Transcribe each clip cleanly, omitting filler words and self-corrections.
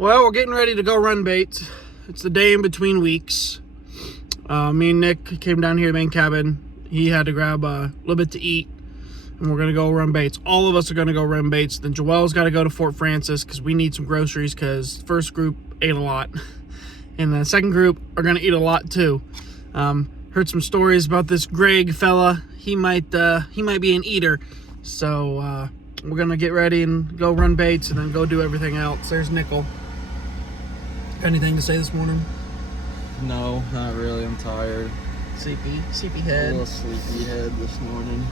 Well, we're getting ready to go run baits. It's the day in between weeks. Me and Nick came down here to the main cabin. He had to grab a little bit to eat, and we're gonna go run baits. All of us are gonna go run baits. Then Joelle's got to go to Fort Francis because we need some groceries. Because first group ate a lot, and the second group are gonna eat a lot too. Heard some stories about this Greg fella. He might be an eater, so we're gonna get ready and go run baits, and then go do everything else. There's Nickel. Anything to say this morning? No, not really. I'm tired. Sleepy head. A little sleepy head this morning.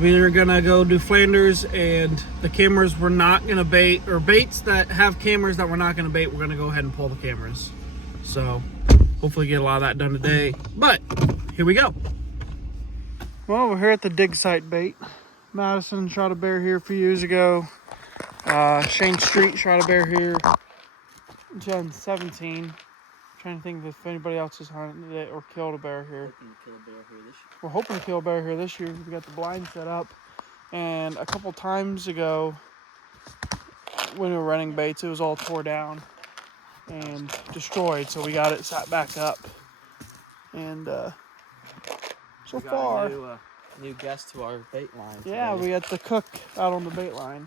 We're gonna go do Flanders, and the cameras we're not gonna bait, or baits that have cameras that we're not gonna bait, we're gonna go ahead and pull the cameras. So hopefully get a lot of that done today. But here we go. Well, we're here at the dig site bait. Madison shot a bear here a few years ago. Shane Street shot a bear here in 2017. Trying to think if anybody else has hunted it or killed a bear here. We're hoping to kill a bear here this year. We got the blind set up, and a couple times ago when we were running baits, it was all tore down and destroyed, so we got it set back up. And so far, new guest to our bait line today. Yeah, we got the cook out on the bait line.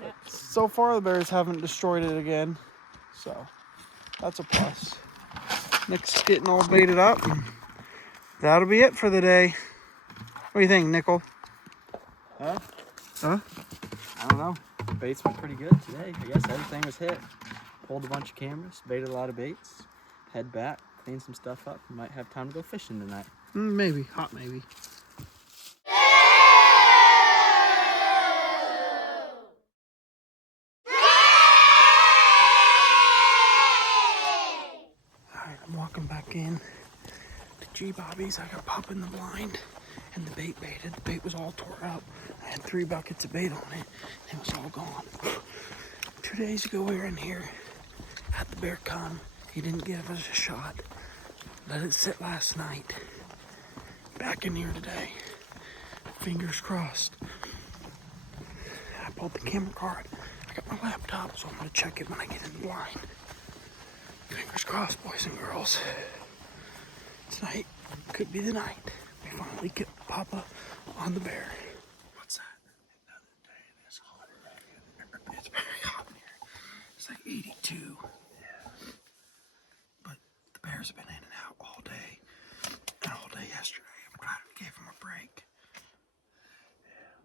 Yeah. So far, the bears haven't destroyed it again, so that's a plus. Nick's getting all baited up. That'll be it for the day. What do you think, Nickel? Huh? Huh? I don't know. The baits were pretty good today. I guess everything was hit. Pulled a bunch of cameras, baited a lot of baits. Head back, clean some stuff up. We might have time to go fishing tonight. Maybe. Hot maybe. Alright, I'm walking back in to G Bobby's. I got pop in the blind, and the bait baited. The bait was all tore up. I had 3 buckets of bait on it, and it was all gone. 2 days ago, we were in here, had the bear come. He didn't give us a shot. Let it sit last night. Back in here today. Fingers crossed. I pulled the camera card. I got my laptop, so I'm gonna check it when I get in the blind. Fingers crossed, boys and girls. Tonight could be the night we finally get Papa on the bear. What's that? Another day that's hot. It's very hot in here. It's like 82. Yeah. But the bears have been in and out all day. And all day yesterday. I'm glad we gave them a break. Yeah.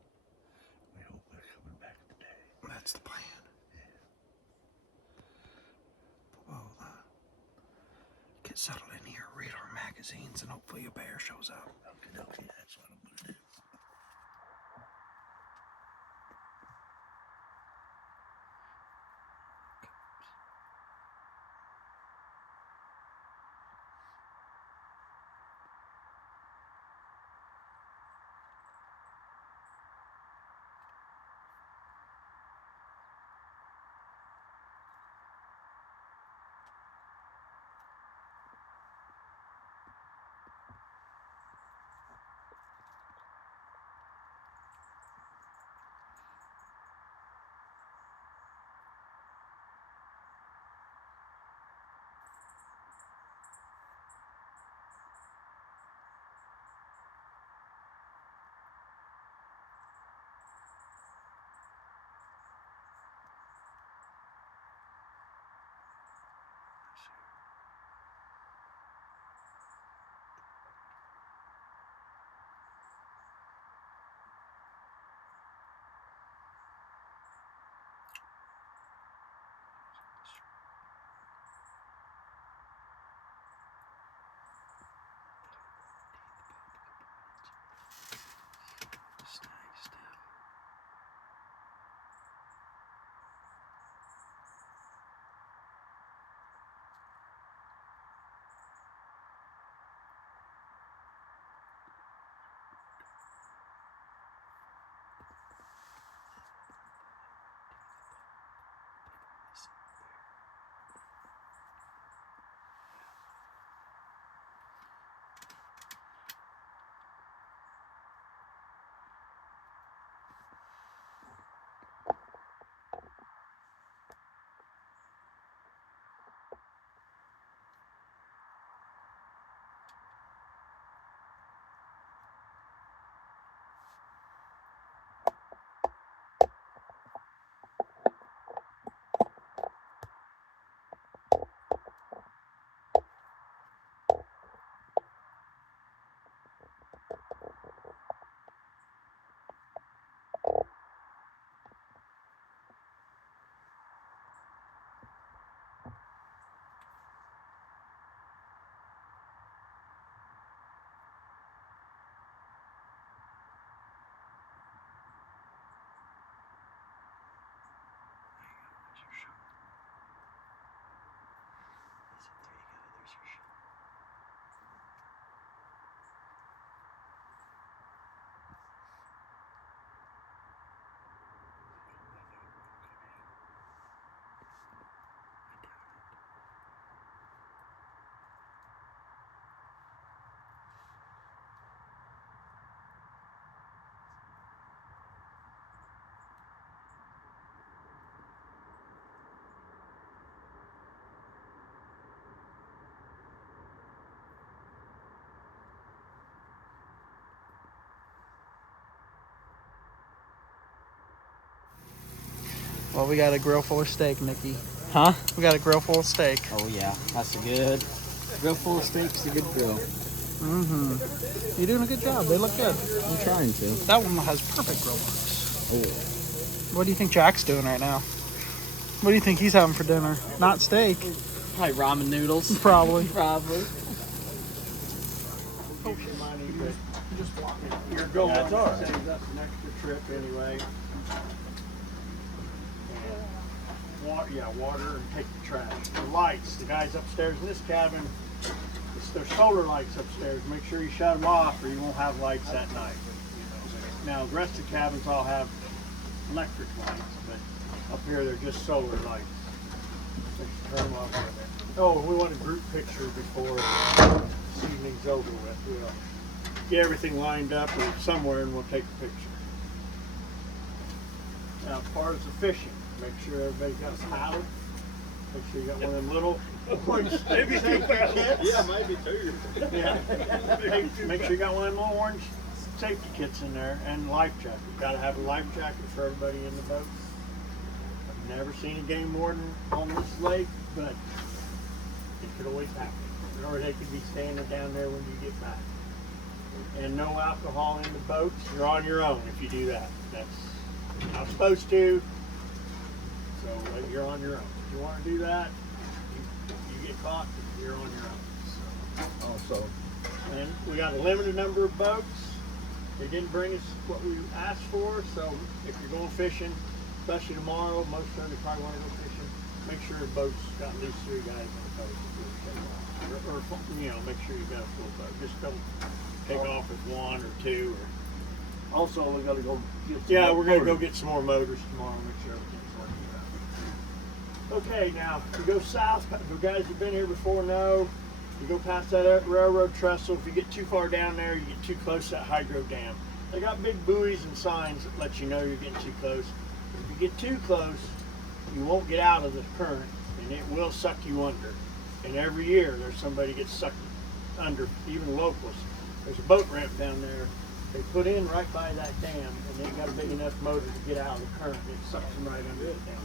We hope they're coming back today. That's the plan. Yeah. We'll get settled in here, read our magazines, and hopefully a bear shows up. Okay, that's what I'm gonna do. Well, we got a grill full of steak, Nikki. Huh? We got a grill full of steak. Oh yeah, that's a good grill full of steaks. A good grill. Mm-hmm. You're doing a good job. They look good. I'm trying to. That one has perfect grill marks. Oh. What do you think Jack's doing right now? What do you think he's having for dinner? Not steak. Probably ramen noodles. Probably. Probably. You're going. Yeah, it's all right. Saves us an extra trip anyway. And water and take the trash. The lights, the guys upstairs in this cabin, there's solar lights upstairs. Make sure you shut them off or you won't have lights that night. Now the rest of the cabins all have electric lights, but up here they're just solar lights. Just turn them off. Oh, we want a group picture before this evening's over with. We'll get everything lined up or somewhere and we'll take a picture. Now as far as the fishing, make sure everybody's got a paddle. Make sure you got one of them little orange safety kits. Yeah, maybe two. Yeah. Make sure you got one of them little orange safety kits in there and life jacket. You gotta have a life jacket for everybody in the boat. I've never seen a game warden on this lake, but it could always happen. Or they could be standing down there when you get back. And no alcohol in the boats. You're on your own if you do that. That's you're not supposed to. So you're on your own. If you want to do that, you get caught, you're on your own. Also, And we got a limited number of boats. They didn't bring us what we asked for, so if you're going fishing, especially tomorrow, most of them probably want to go fishing, make sure the boat's got at least 3 guys on the boat. Or make sure you got a full boat. Just don't take off with 1 or 2. also we gotta go get some Yeah, more we're gonna go food. get some more motors tomorrow, make sure everything's working out. Okay, now you go south. The guys who've been here before know. You go past that railroad trestle. If you get too far down there, you get too close to that hydro dam. They got big buoys and signs that let you know you're getting too close. If you get too close, you won't get out of the current, and it will suck you under. And every year, there's somebody gets sucked under, even locals. There's a boat ramp down there. They put in right by that dam, and they got a big enough motor to get out of the current. It sucks them right under it down.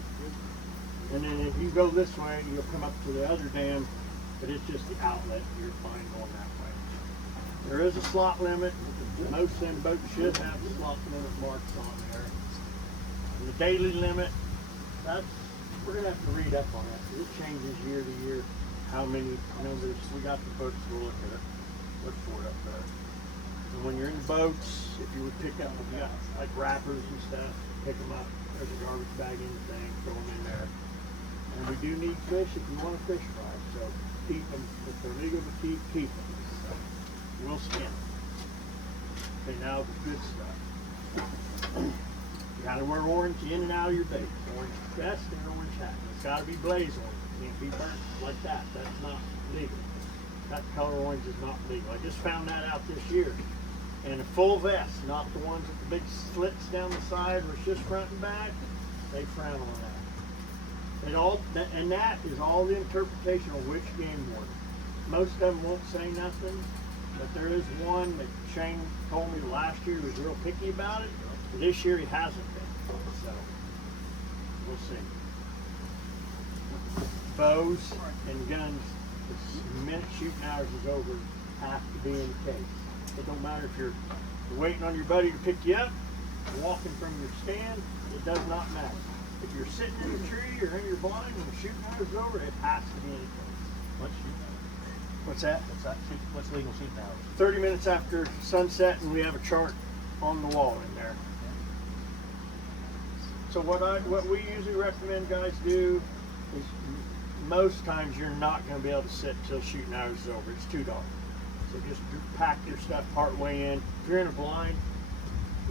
And then if you go this way, you'll come up to the other dam, but it's just the outlet. You're fine going that way. There is a slot limit. Most of them boats should have the slot limit marks on there. And the daily limit, we're gonna have to read up on that. It changes year to year. How many numbers? We got the books. We'll look at it. Look for it up there. And when you're in the boats, if you would pick up, we got like wrappers and stuff. Pick them up. There's a garbage bag in the thing. Throw them in there. And we do need fish if you want to fish fry. So keep them. If they're legal to keep, keep them. So we'll skin them. Okay, now the good stuff. You gotta wear orange in and out of your bait. Orange vest and orange hat. It's gotta be blaze orange. It can't be burnt like that. That's not legal. That color orange is not legal. I just found that out this year. And a full vest, not the ones with the big slits down the side where it's just front and back. They frown on that. And that is all the interpretation of which game warden. Most of them won't say nothing, but there is one that Shane told me last year was real picky about it. This year he hasn't been. So we'll see. Bows and guns, the minute shooting hours is over, have to be in the case. It don't matter if you're waiting on your buddy to pick you up, walking from your stand, it does not matter. If you're sitting in a tree or in your blind and the shooting hours is over, it has to be in the case. What's shooting hours? What's that? What's legal shooting hours? 30 minutes after sunset, and we have a chart on the wall in there. So what we usually recommend guys do is most times you're not going to be able to sit till shooting hours is over. It's too dark. So just pack your stuff part way in. If you're in a blind,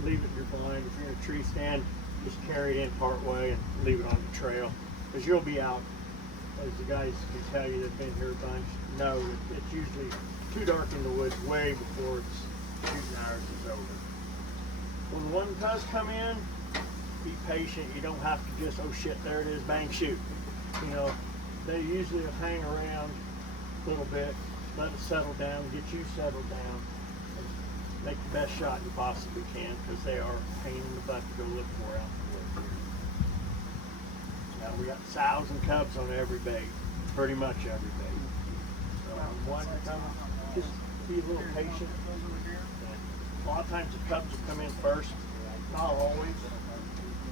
leave it in your blind. If you're in a tree stand, just carry it in part way and leave it on the trail. Because you'll be out, as the guys can tell you that've been here a bunch, know it's usually too dark in the woods way before it's shooting hours is over. When one does come in, be patient. You don't have to just, oh shit, there it is, bang, shoot. You know, they usually hang around a little bit, let it settle down, get you settled down, and make the best shot you possibly can, because they are a pain in the butt to go look for out in the woods. We got sows and cubs on every bait, pretty much every bait. So one come, just be a little patient. A lot of times the cubs will come in first, not always,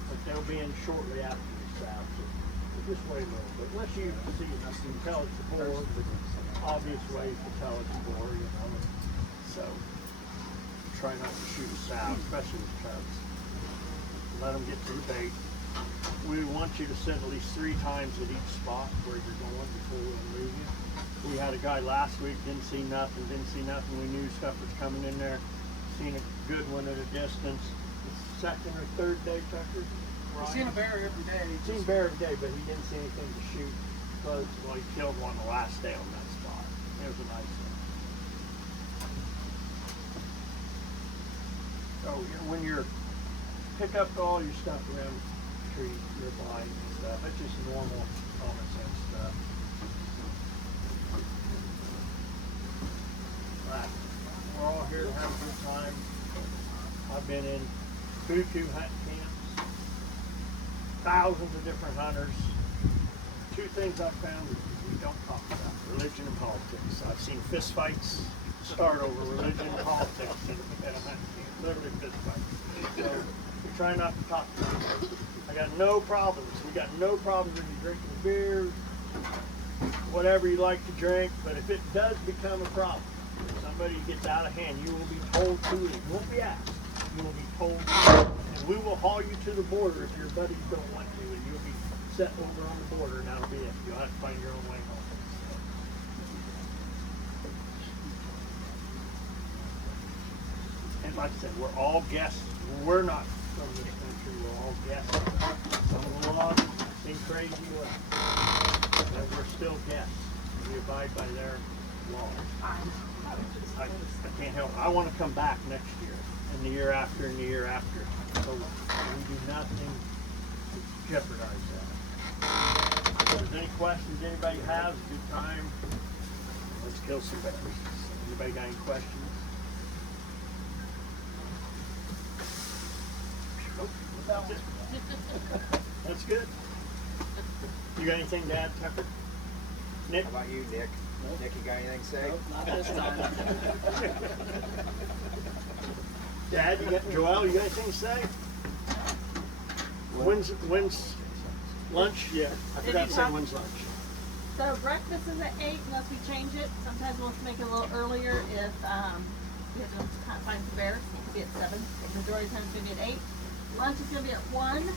but they'll be in shortly after the sows. So just wait a little bit. Unless you see, you can tell it's a boar, but obvious ways to tell it's a boar, you know. So try not to shoot a sow, especially with cubs. Let them get to the bait. We want you to send at least 3 times at each spot where you're going before we move you. We had a guy last week, didn't see nothing. We knew stuff was coming in there. Seen a good one at a distance. The second or third day, Tucker? I've seen a bear every day. Seen bear every day, but he didn't see anything to shoot. Because, well, he killed one the last day on that spot. It was a nice one. So when you're pick up all your stuff around the tree, your blind and stuff, that's just normal common sense stuff. Right. We're all here to have a good time. I've been in buku hunting camps, thousands of different hunters. 2 things I've found that we don't talk about: religion and politics. I've seen fist fights start over religion and politics in a hunting camp, literally fist fights. So we try not to talk about it. I got no problems. We got no problems when you're drinking beer, whatever you like to drink, but if it does become a problem, if somebody gets out of hand, you will be told to leave. You won't be asked. You will be told to leave. And we will haul you to the border if your buddies don't want you, and you'll be set over on the border, and that'll be it. You'll have to find your own way home. And like I said, we're all guests. We're not from this country. We're all guests. Some of the laws seem crazy, but we're still guests. We abide by their laws. I can't help it. I want to come back next year, and the year after, and the year after. So we do nothing to jeopardize that. If there's any questions anybody has, good time. Let's kill some bears. Anybody got any questions? Nope. That's good. You got anything to add, Tucker? Nick? How about you, Nick? Nick, you got anything to say? Not this time. Dad, you got Joel, you got anything to say? When's lunch? Yeah, I forgot to say when's lunch. So breakfast is at 8 unless we change it. Sometimes we'll make it a little earlier if we have to find some bears. It could be at 7. The majority of the time it's going to be at 8. Lunch is going to be at 1.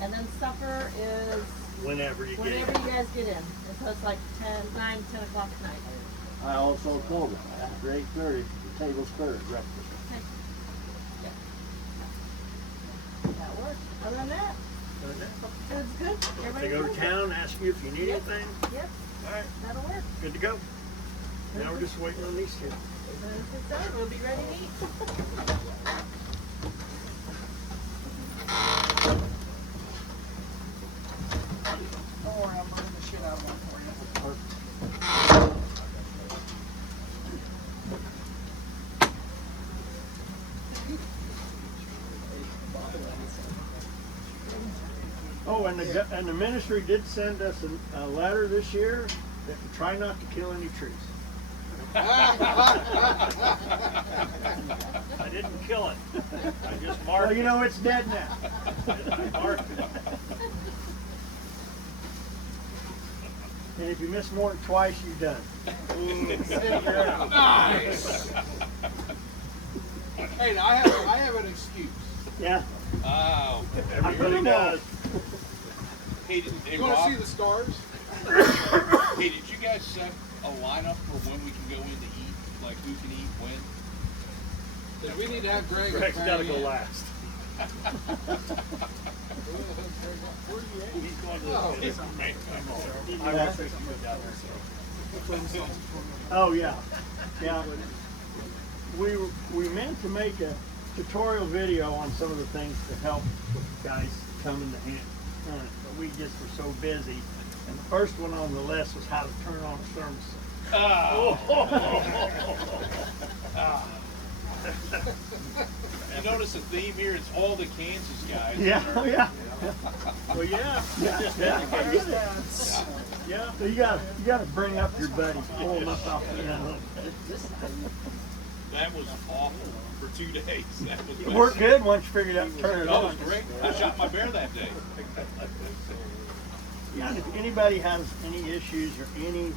And then supper is Whenever you get whenever it. you guys get in. And so it's like 9, 10 o'clock at night. I also told them after 8:30, the table's clear at breakfast. That works. Other than that, food's good. They Everybody's go to good. town, ask you if you need Yep. anything. Yep, All right, that'll work. good to go. Now we're just waiting on these two. As soon as it's done, we'll be ready to eat. Don't worry, I'm moving the shit out of one for you. Oh, and the ministry did send us a letter this year that to try not to kill any trees. I didn't kill it. I just marked it. Well, you know it's dead now. I marked it. And if you miss more than twice, you're done. Nice. Hey, I have an excuse. Yeah, Oh. everybody does. Hey, You Rob, want to see the stars? hey, did you guys set a lineup for when we can go in to eat? Like who can eat when? Because we need to have Greg. Greg's and gotta go Marianne. last. He's going to the Oh yeah, yeah. We meant to make a tutorial video on some of the things to help guys coming to hunt, but we just were so busy. And the first one on the list was how to turn on a thermostat. You notice a theme here? It's all the Kansas guys. Yeah, that oh are- yeah. Well, yeah. Yeah. So you gotta bring up your buddy, pull him up off the end. That was awful for 2 days. That was It worked good once you figured out to turn it That was on. great. I shot my bear that day. Yeah, and if anybody has any issues or any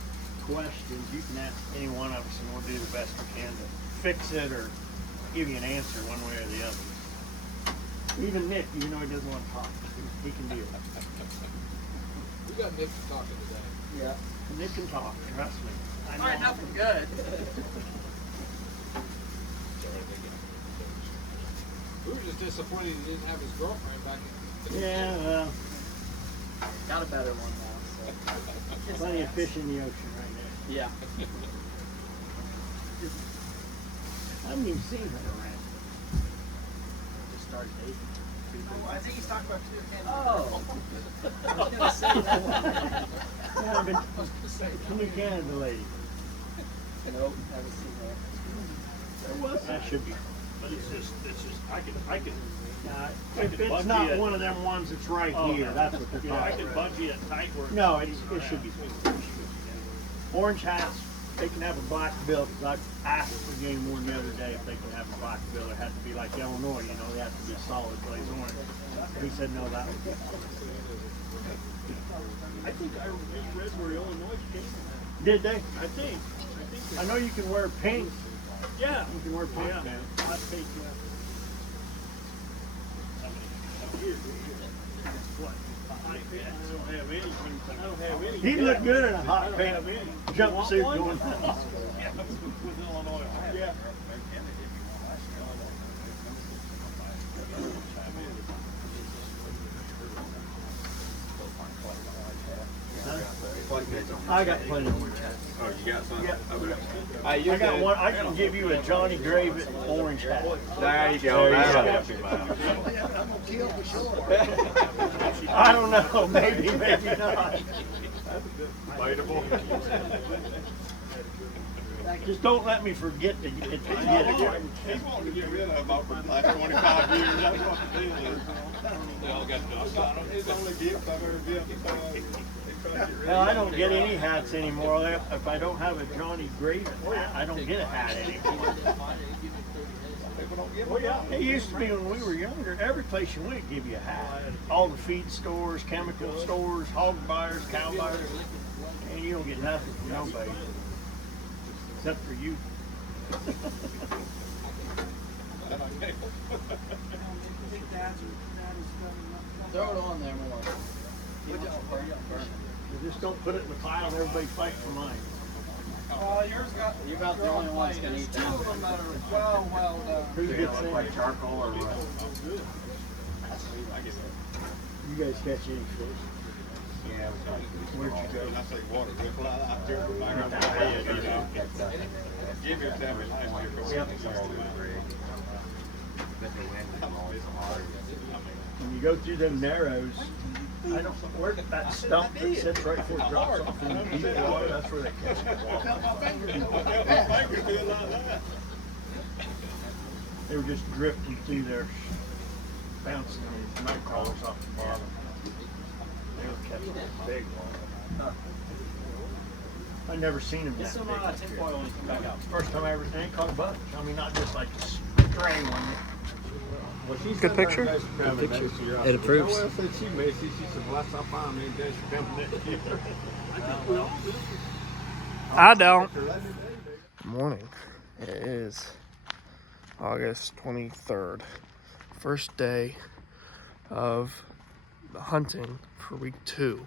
questions, you can ask any one of us, and we'll do the best we can to fix it or give you an answer one way or the other. Even Nick, even though he doesn't want to talk, he can do it. We got Nick talking today. Yeah, Nick can talk. Trust me. I know. All right, nothing good. We were just disappointed he didn't have his girlfriend back in. Yeah, well, Got a better one now. So. plenty of fish in the ocean right now. Yeah. I haven't even seen her around. Just started dating. I think he's talking about two candidates. Oh. I was gonna say that. Yeah, I've been the new Canada lady. Nope, haven't seen that. That should be. But it's just, I can, If could it's bug not you. one of them ones that's right Oh, here, no. that's what they're yeah, I talking can about. bungee it tight where it's. No, it should be. Orange hats, they can have a black bill, because I asked the game warden the other day if they can have a black bill. It had to be like Illinois, you know, they have to be solid blaze orange. He said no, that was. I think I just read where Illinois came from. Did they? I think I know you can wear pink. yeah. You can wear pink. Yeah. I think, what? I don't have any. I don't have any. He looked good in a hot I don't pink have any. jumpsuit Want going. one? Yeah, with Illinois. Yeah. I got plenty of orange hats. Oh, you got some? Yeah. Okay. I got one. I can give you a Johnny Graves orange hat. There you go. There you I don't know. Maybe, maybe not. Biteable. Just don't let me forget to get it. He wanted to get rid of them for like 25 years. That's what the deal is. They all got dust on them. It's the only gift I've ever given. Well, I don't get any hats anymore. If I don't have a Johnny Graves hat, I don't get a hat anymore. Oh yeah. It used to be when we were younger, every place you went give you a hat. All the feed stores, chemical stores, hog buyers, cow buyers, and you don't get nothing from nobody. Except for you. Throw it on there more. You just don't put it in the pile and everybody fight for mine. Yours got. You're about the only one that's gonna eat Two that. of them that are well done. Who gets in? Like charcoal or You guys catch any fish? Yeah. Where'd you go? I say water. I turned the fire on my head, you know. Jimmy will tell me last year. When you go through them narrows, I don't where that stump that sits right before it drops off in the deep water, that's where they catch it. They were just drifting through there, bouncing these night crawlers off the bottom. They were catching big ones. I never seen them that big. tinfoil when you come back out. First time I ever seen caught a bunch. I mean, not just like a stray one. Good picture? Good picture. It approves. Well, since she missed it, she said, well, that's not fine, man. Days for coming next year. I think we all do. I don't. Good morning. It is August 23rd. First day of hunting for week 2.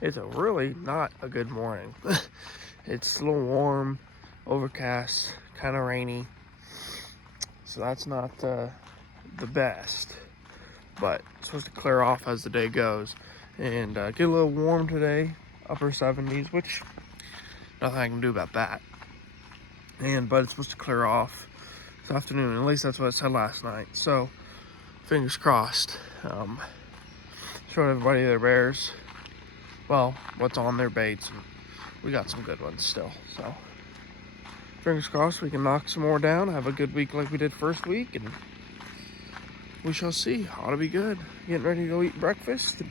It's a really not a good morning. It's a little warm, overcast, kind of rainy. So that's not the best. But it's supposed to clear off as the day goes. And get a little warm today, upper 70s, which nothing I can do about that. But it's supposed to clear off this afternoon. At least that's what it said last night. So fingers crossed. Showing everybody their bears. Well, what's on their baits. And we got some good ones still. So Fingers crossed we can knock some more down, have a good week like we did first week, and we shall see. Ought to be good. Getting ready to go eat breakfast and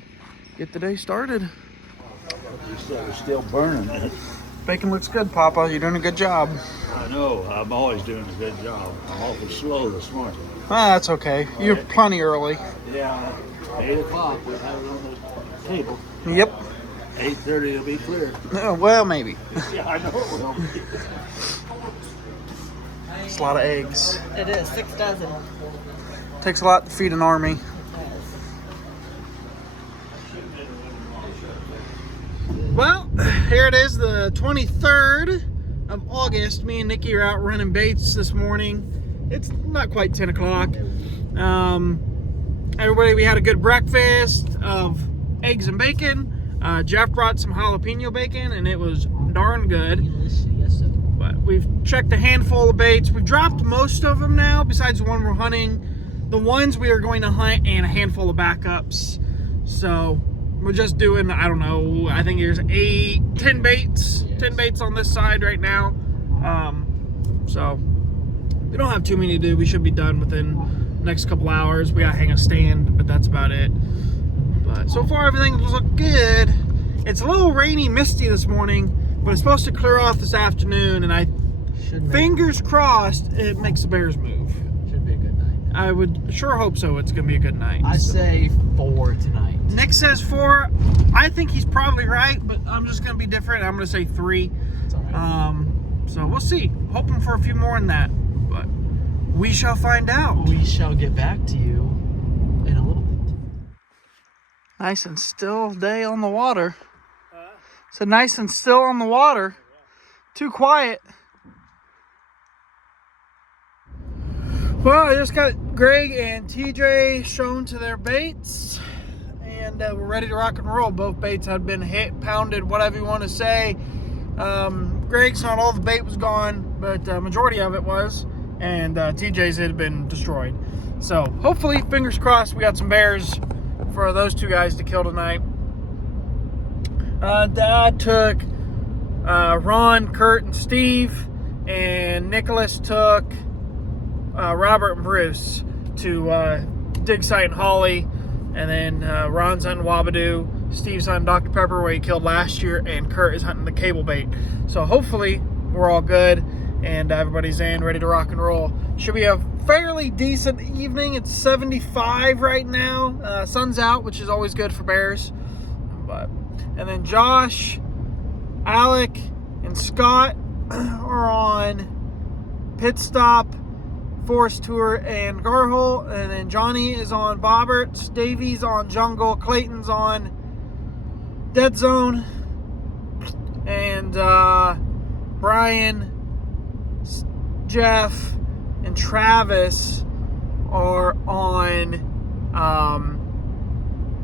get the day started. You said it's still burning. Bacon looks good, Papa. You're doing a good job. I know. I'm always doing a good job. I'm awful slow this morning. Ah, that's okay. You're plenty early. Yeah. 8 o'clock. We'll have it on the table. Yep. 8:30 it'll be clear. Well, maybe. Yeah, I know it will be. It's a lot of eggs. It is 6 dozen. Takes a lot to feed an army. Well, here it is, the 23rd of August. Me and Nikki are out running baits this morning. It's not quite 10 o'clock. Everybody, we had a good breakfast of eggs and bacon. Jeff brought some jalapeno bacon, and it was darn good. But we've checked a handful of baits. We've dropped most of them now, besides the one we're hunting. The ones we are going to hunt, and a handful of backups. So we're just doing, I don't know, I think there's 10 baits. 10 baits on this side right now. So we don't have too many to do. We should be done within the next couple hours. We gotta hang a stand, but that's about it. But so far everything looks good. It's a little rainy, misty this morning, but it's supposed to clear off this afternoon, and fingers crossed it makes the bears move. Should be a good night. I would sure hope so. It's gonna be a good night. I say 4 tonight. Nick says 4. I think he's probably right, but I'm just gonna be different. I'm gonna say 3. It's all right. So we'll see. Hoping for a few more than that, but we shall find out. We shall get back to you in a little bit. Nice and still day on the water. It's a nice and still on the water. Too quiet. Well, I just got Greg and TJ shown to their baits, and we're ready to rock and roll. Both baits had been hit, pounded, whatever you want to say. Greg's not all the bait was gone, but majority of it was, and TJ's had been destroyed. So hopefully, fingers crossed, we got some bears for those two guys to kill tonight. Dad took Ron, Kurt, and Steve, and Nicholas took Robert and Bruce to Dig Site and Holly, and then Ron's hunting Wabadoo, Steve's hunting Dr. Pepper where he killed last year, and Kurt is hunting the cable bait. So hopefully we're all good and everybody's in, ready to rock and roll. Should be a fairly decent evening. It's 75 right now. Sun's out, which is always good for bears. And then Josh, Alec, and Scott are on Pit Stop, Forest Tour, and Garhole. And then Johnny is on Bobberts, Davey's on Jungle, Clayton's on Dead Zone, and Brian, Jeff, and Travis are on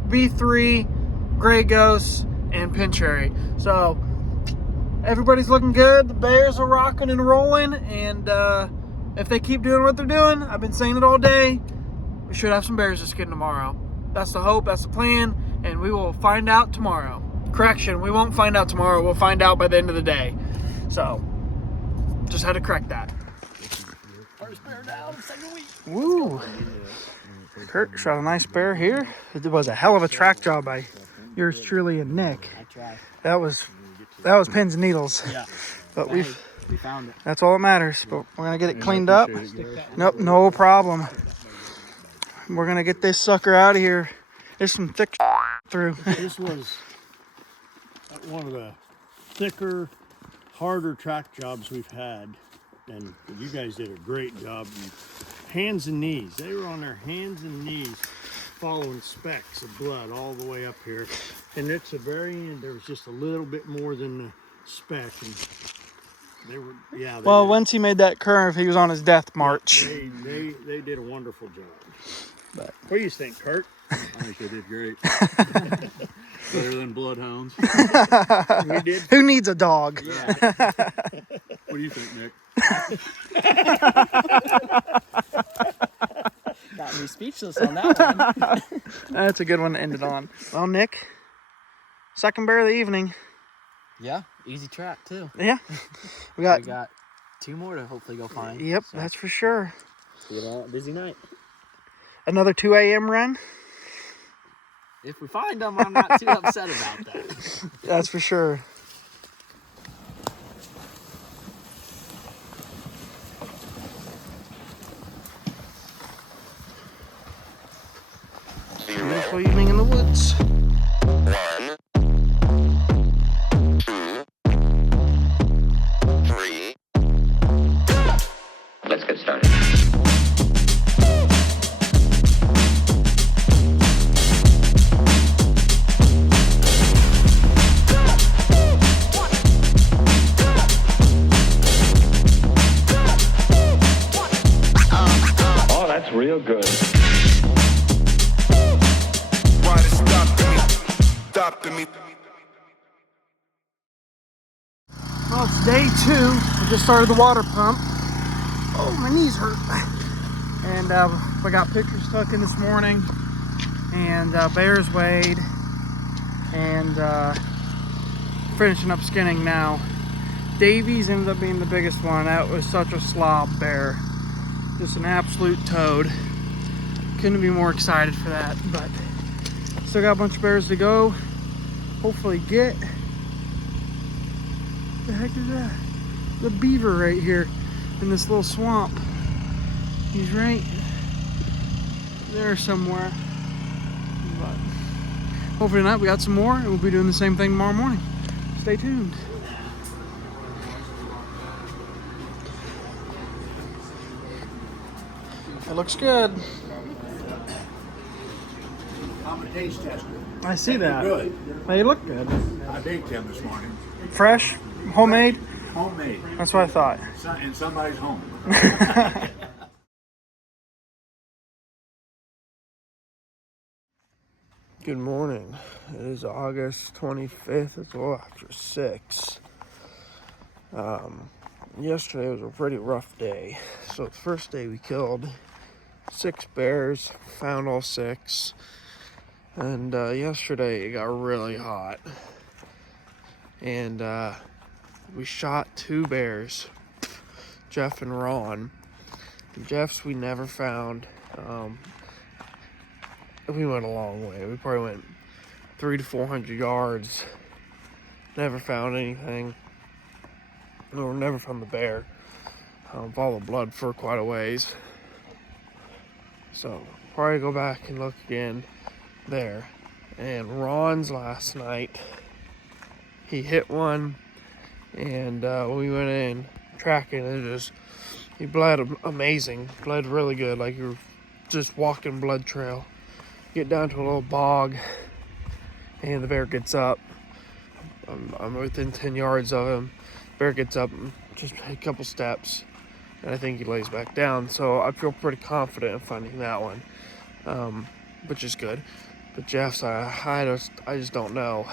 B3, Grey Ghost, and Pincherry. So everybody's looking good. The bears are rocking and rolling, and if they keep doing what they're doing, I've been saying it all day, we should have some bears to skin tomorrow. That's the hope, that's the plan, and we will find out tomorrow. Correction, we won't find out tomorrow, we'll find out by the end of the day. So, just had to correct that. First bear down, second week. Woo! Kurt shot a nice bear here. It was a hell of a track job by yours truly and Nick. I tried. That was pins and needles. Yeah. But we found it. that's all that matters. But we're gonna get it cleaned up. Nope, no problem. We're gonna get this sucker out of here. There's some thick through. This was one of the thicker, harder track jobs we've had, and you guys did a great job. Hands and knees. They were on their hands and knees following specks of blood all the way up here. And at the very end, there was just a little bit more than the speck. And they were, yeah. They Well, did, once he made that curve, he was on his death march. they did a wonderful job. But what do you think, Kurt? I think they did great. Better than bloodhounds. We did. Who needs a dog? Yeah. What do you think, Nick? Got me speechless on that one. That's a good one to end it on. Well, Nick, second bear of the evening. Yeah, easy track too. Yeah. We We got got 2 more to hopefully go find. Yep, So, that's for sure. it's gonna be a busy night. Another 2 a.m. run? If we find them, I'm not too upset about that. That's for sure. Beautiful evening in the woods. 1, 2, 3. Let's get started. Oh, that's real good. Why is stopping me? Well, it's day 2. I just started the water pump. Oh, my knees hurt. And I got pictures taken this morning, and bears weighed, and finishing up skinning now. Davies ended up being the biggest one. That was such a slob bear. Just an absolute toad. Couldn't be more excited for that, but still got a bunch of bears to go. Hopefully get. The heck is that? The beaver right here in this little swamp. He's right there somewhere. But hopefully tonight we got some more, and we'll be doing the same thing tomorrow morning. Stay tuned. It looks good. I'm a taste tester. I see that. Good. They look good. I baked them this morning. Fresh, homemade. Homemade. That's what I thought. In somebody's home. Good morning. It is August 25th. It's a little after 6. Yesterday was a pretty rough day. So the first day we killed 6 bears, found all 6. And yesterday it got really hot. And we shot 2 bears, Jeff and Ron. Jeff's we never found. We went a long way. We probably went 300 to 400 yards. Never found anything. No, never found the bear. Followed the blood for quite a ways. So probably go back and look again there. And Ron's last night, he hit one, and we went in tracking, and he bled amazing. Bled really good, like you were just walking blood trail. Get down to a little bog, and the bear gets up. I'm within 10 yards of him. Bear gets up just a couple steps, and I think he lays back down. So I feel pretty confident in finding that one, which is good. But Jeff's, I just don't know.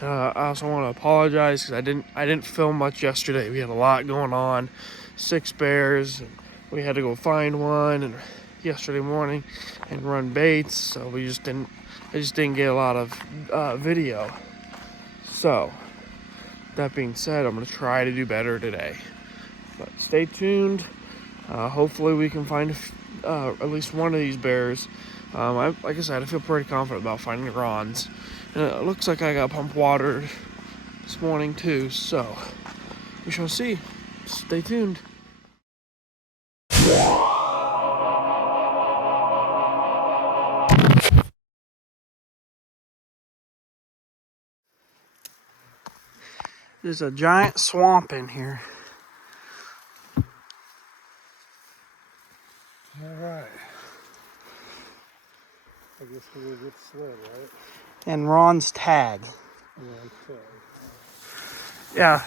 I also want to apologize because I didn't film much yesterday. We had a lot going on, 6 bears, and we had to go find one, and yesterday morning and run baits, so I just didn't get a lot of video. So that being said, I'm gonna try to do better today, but stay tuned. Hopefully we can find at least one of these bears. Like I said, I feel pretty confident about finding Ron's, and it looks like I got pumped water this morning too, so we shall see. Stay tuned. There's a giant swamp in here. Alright. I guess we'll get sled, right? And Ron's tag. Yeah.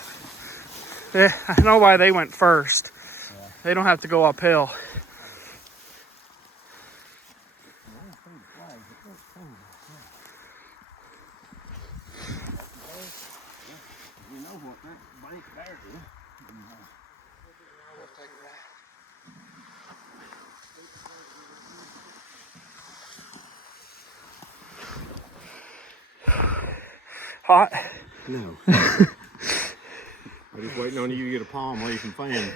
I know why they went first. Yeah. They don't have to go uphill. You know what that blank bear is. Hot? No. I'm just waiting on you to get a palm where you can fan.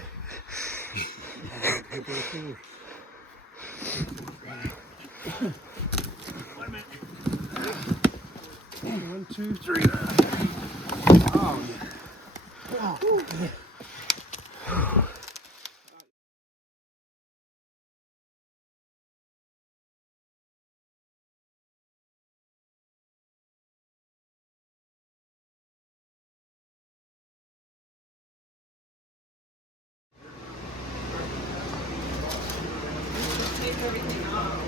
One, two, three. Oh, yeah. Take everything off.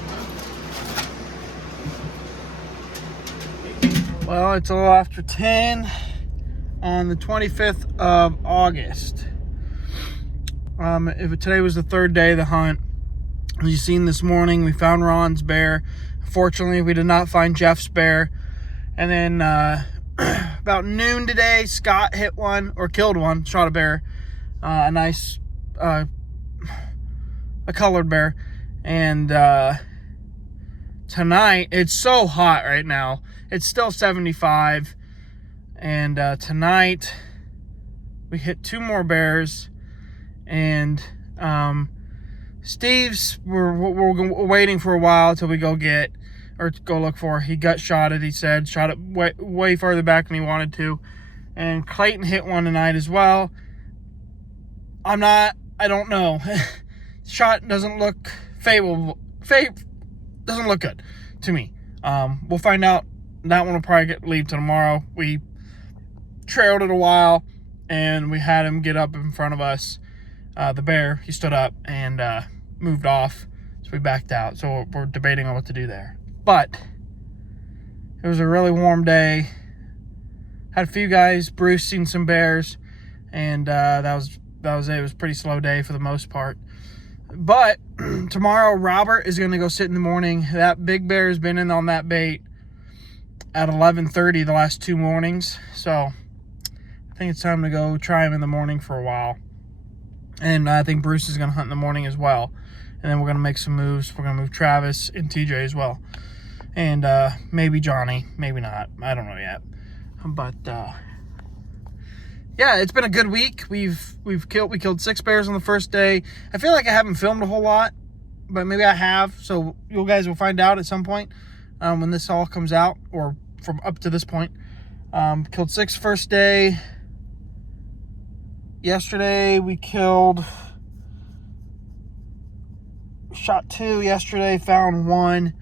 Well, it's a little after 10 on the 25th of August. Today was the third day of the hunt. As you've seen this morning, we found Ron's bear. Fortunately, we did not find Jeff's bear. And then about noon today, Scott hit one, or killed one, shot a bear. A nice, a colored bear. And tonight, it's so hot right now. It's still 75. And tonight, we hit 2 more bears. And Steve's, we're waiting for a while till we go get, or go look for. He gut shot it, he said. Shot it way further back than he wanted to. And Clayton hit one tonight as well. I don't know. Shot doesn't look favorable. Doesn't look good to me. We'll find out. That one will probably leave till tomorrow. We trailed it a while, and we had him get up in front of us. The bear, he stood up and moved off, so we backed out. So we're debating on what to do there. But it was a really warm day. Had a few guys. Bruce seen some bears, and that was it. It was a pretty slow day for the most part. But tomorrow, Robert is going to go sit in the morning. That big bear has been in on that bait at 11:30 the last 2 mornings. So I think it's time to go try him in the morning for a while. And I think Bruce is going to hunt in the morning as well. And then we're going to make some moves. We're going to move Travis and TJ as well. And maybe Johnny. Maybe not. I don't know yet. But yeah, it's been a good week. We killed 6 bears on the first day. I feel like I haven't filmed a whole lot, but maybe I have. So you guys will find out at some point when this all comes out, or from up to this point. Killed 6 first day. Yesterday we shot 2 yesterday, found 1.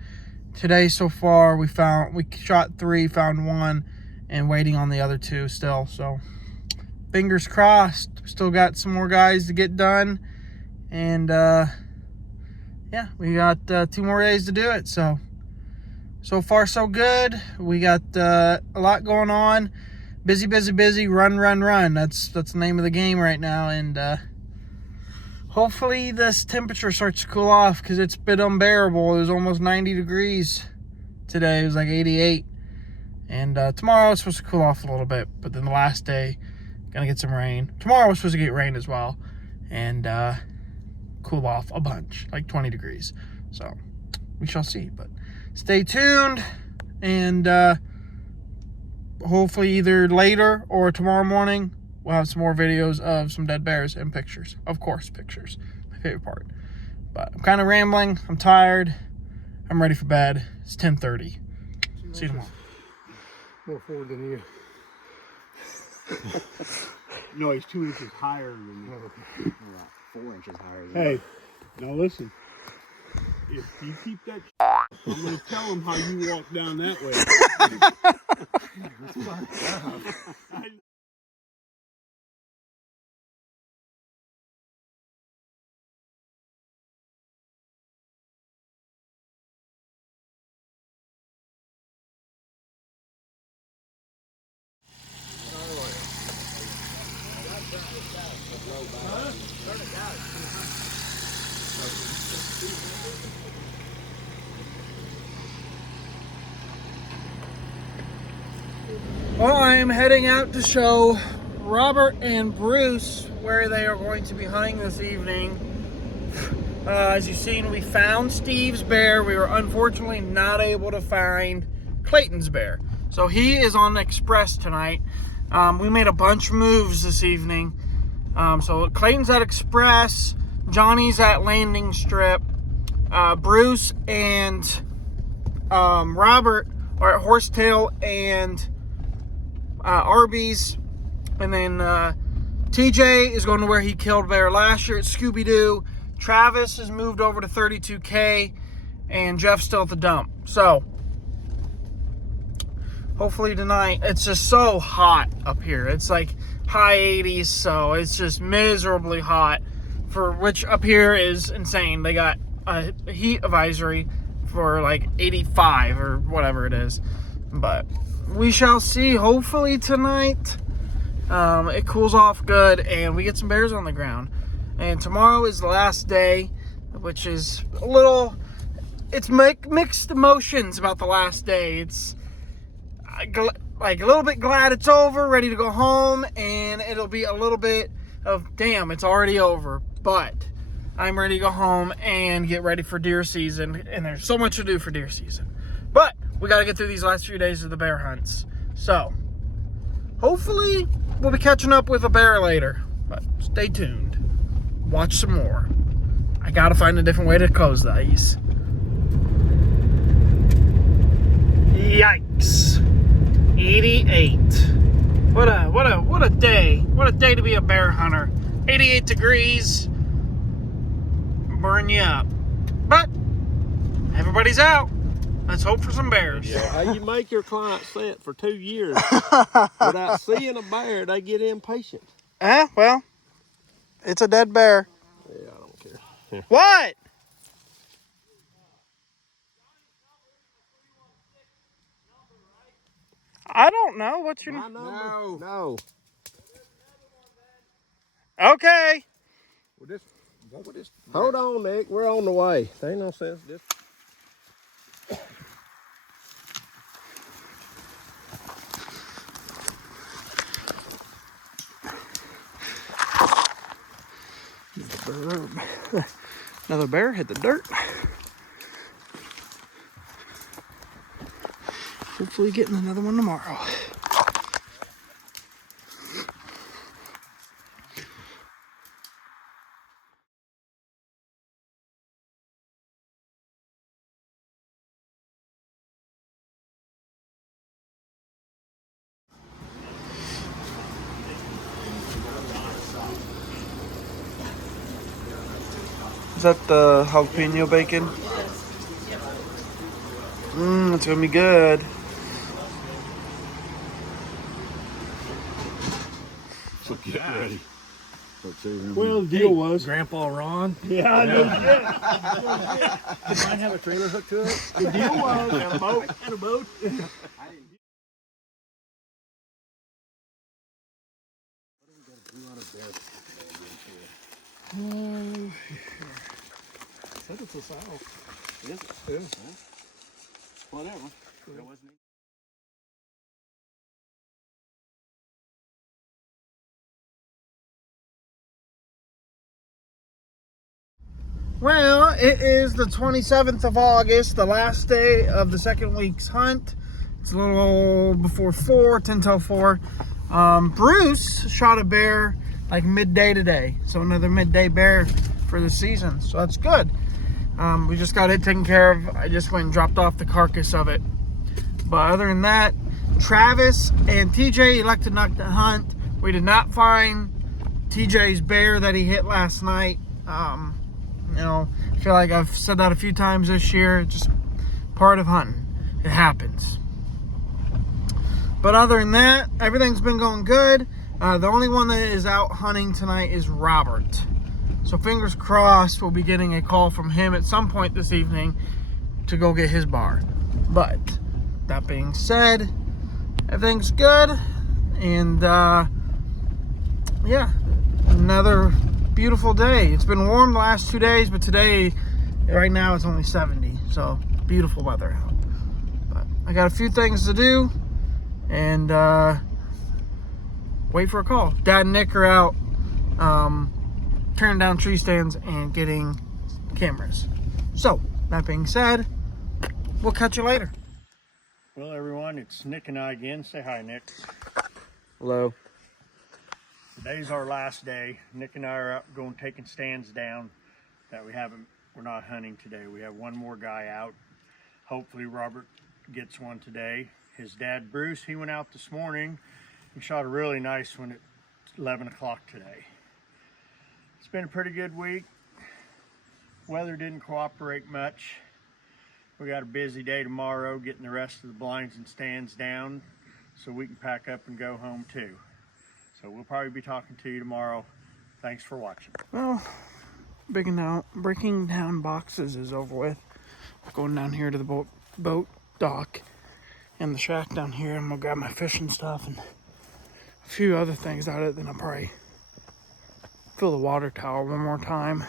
Today so far we shot 3, found 1, and waiting on the other 2 still. So fingers crossed. Still got some more guys to get done, and yeah, we got 2 more days to do it. So far so good. We got a lot going on. Busy, run. That's the name of the game right now. And hopefully this temperature starts to cool off, because it's been unbearable. It was almost 90 degrees today. It was like 88. And tomorrow it's supposed to cool off a little bit. But then the last day, gonna get some rain. Tomorrow we're supposed to get rain as well. And cool off a bunch, like 20 degrees. So we shall see. But stay tuned. And hopefully either later or tomorrow morning, we'll have some more videos of some dead bears and pictures. Of course, pictures. My favorite part. But I'm kind of rambling. I'm tired. I'm ready for bed. It's 10:30. See you tomorrow. More forward than you. No, he's 2 inches higher than you. 4 inches higher than Hey, now listen. If you keep that, I'm going to tell him how you walk down that way. That's fucked up. Well, I'm heading out to show Robert and Bruce where they are going to be hunting this evening. As you've seen, we found Steve's bear. We were unfortunately not able to find Clayton's bear. So he is on Express tonight. We made a bunch of moves this evening. So Clayton's at Express, Johnny's at Landing Strip, Bruce and Robert are at Horsetail and Arby's, and then TJ is going to where he killed bear last year at Scooby-Doo. Travis has moved over to 32K, and Jeff's still at the dump. So hopefully tonight, it's just so hot up here. It's like high 80s, so it's just miserably hot, for which up here is insane. They got a heat advisory for like 85 or whatever it is. But we shall see. Hopefully tonight it cools off good and we get some bears on the ground. And tomorrow is the last day, which is a little, it's mixed emotions about the last day. It's like a little bit glad it's over, ready to go home, and it'll be a little bit of, damn, it's already over. But I'm ready to go home and get ready for deer season, and there's so much to do for deer season. But we got to get through these last few days of the bear hunts. So hopefully we'll be catching up with a bear later, but stay tuned. Watch some more. I got to find a different way to close these. Yikes. 88. What a day. What a day to be a bear hunter. 88 degrees. Burn you up. But everybody's out. Let's hope for some bears. Yeah, how you make your client sit for 2 years without seeing a bear, they get impatient. Well, it's a dead bear. Yeah, I don't care. Yeah. What? I don't know. What's your name? No. Okay. Hold on, Nick. We're on the way. There ain't no sense. Another bear hit the dirt. Hopefully getting another one tomorrow. Is that the jalapeno bacon? It's gonna be good. So get ready. Well, the deal was, Grandpa Ron. yeah, I know. Does mine have a trailer hook to it? The deal was, and a boat. Said it's a sow. Is it? Yeah. Whatever. Well, it is the 27th of August, the last day of the second week's hunt. It's a little before 4, 10 till 4. Bruce shot a bear like midday today. So another midday bear for the season. So that's good. We just got it taken care of. I just went and dropped off the carcass of it. But other than that, Travis and TJ elected not to hunt. We did not find TJ's bear that he hit last night. You know, I feel like I've said that a few times this year. It's just part of hunting. It happens. But other than that, everything's been going good. The only one that is out hunting tonight is Robert. So fingers crossed we'll be getting a call from him at some point this evening to go get his bar. But that being said, everything's good. And yeah, another beautiful day. It's been warm the last 2 days, but today, right now, it's only 70. So beautiful weather out. But I got a few things to do and wait for a call. Dad and Nick are out tearing down tree stands and getting cameras. So that being said, we'll catch you later. Well, everyone, it's Nick and I again. Say hi, Nick. Hello. Today's our last day. Nick and I are out going taking stands down that we're not hunting today. We have one more guy out. Hopefully Robert gets one today. His dad Bruce, he went out this morning and shot a really nice one at 11 o'clock today. It's been a pretty good week. Weather didn't cooperate much. We got a busy day tomorrow getting the rest of the blinds and stands down so we can pack up and go home too. So we'll probably be talking to you tomorrow. Thanks for watching. Well, breaking down boxes is over with. Going down here to the boat dock and the shack down here. I'm gonna grab my fishing stuff and a few other things out of it. Then I'll probably fill the water tower one more time.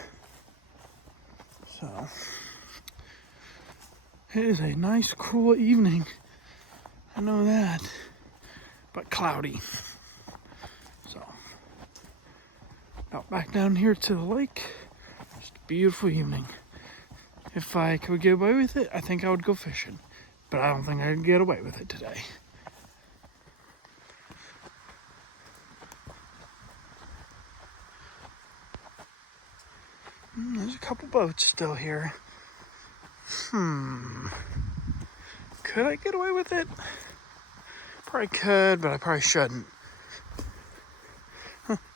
So it is a nice, cool evening. I know that, but cloudy. So out back down here to the lake. Just a beautiful evening. If I could get away with it, I think I would go fishing. But I don't think I could get away with it today. There's a couple boats still here. Could I get away with it? Probably could, but I probably shouldn't.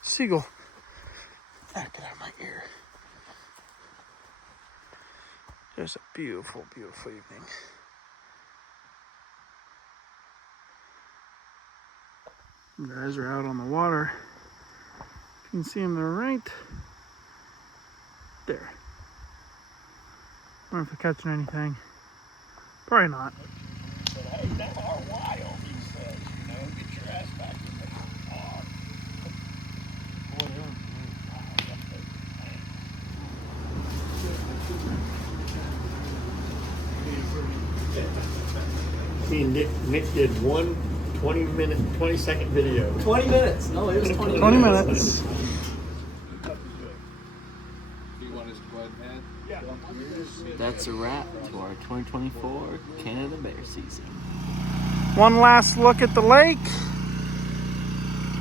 Seagull. Get out of my ear. Just a beautiful, beautiful evening. You guys are out on the water. You can see them, they're right there. I don't know if they're catching anything. Probably not. Hey, they are wild, he says. You know, get your ass back in the car. Me and Nick did one 20-second video. 20 minutes. No, it was 20 20 minutes. Do you want us to go ahead and add? That's a wrap to our 2024 Canada Bear season. One last look at the lake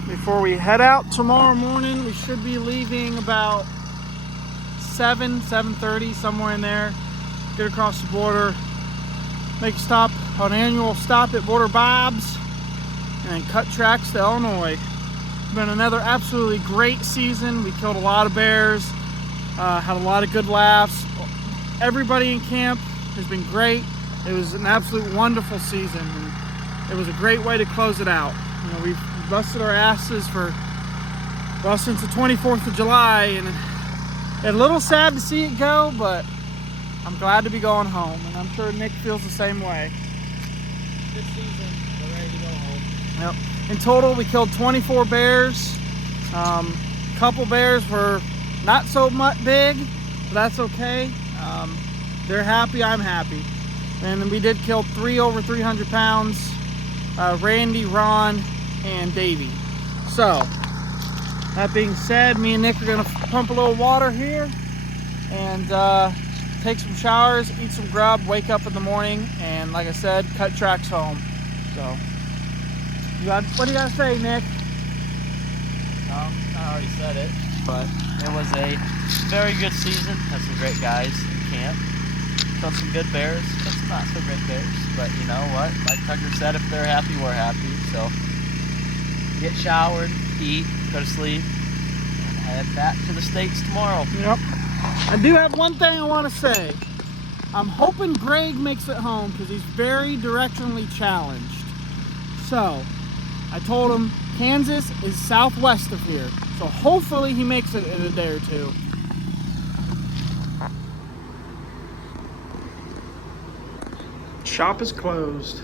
before we head out tomorrow morning. We should be leaving about 7:30, somewhere in there. Get across the border, make a stop, an annual stop at Border Bob's, and then cut tracks to Illinois. It's been another absolutely great season. We killed a lot of bears, had a lot of good laughs. Everybody in camp has been great. It was an absolute wonderful season, and it was a great way to close it out. You know, we've busted our asses since the 24th of July, and it's a little sad to see it go, but I'm glad to be going home, and I'm sure Nick feels the same way. Good season. We're ready to go home. Yep. In total, we killed 24 bears. Couple bears were not so much big, but that's okay. They're happy, I'm happy. And then we did kill 3 over 300 pounds, Randy, Ron, and Davey. So, that being said, me and Nick are gonna pump a little water here and take some showers, eat some grub, wake up in the morning, and like I said, cut tracks home. So, what do you gotta say, Nick? I already said it, but it was a very good season. Had some great guys in camp. Killed some good bears, killed some not so great bears. But you know what? Like Tucker said, if they're happy, we're happy. So get showered, eat, go to sleep, and head back to the States tomorrow. Yep. I do have one thing I want to say. I'm hoping Greg makes it home because he's very directionally challenged. So, I told him Kansas is southwest of here. So hopefully he makes it in a day or two. Shop is closed.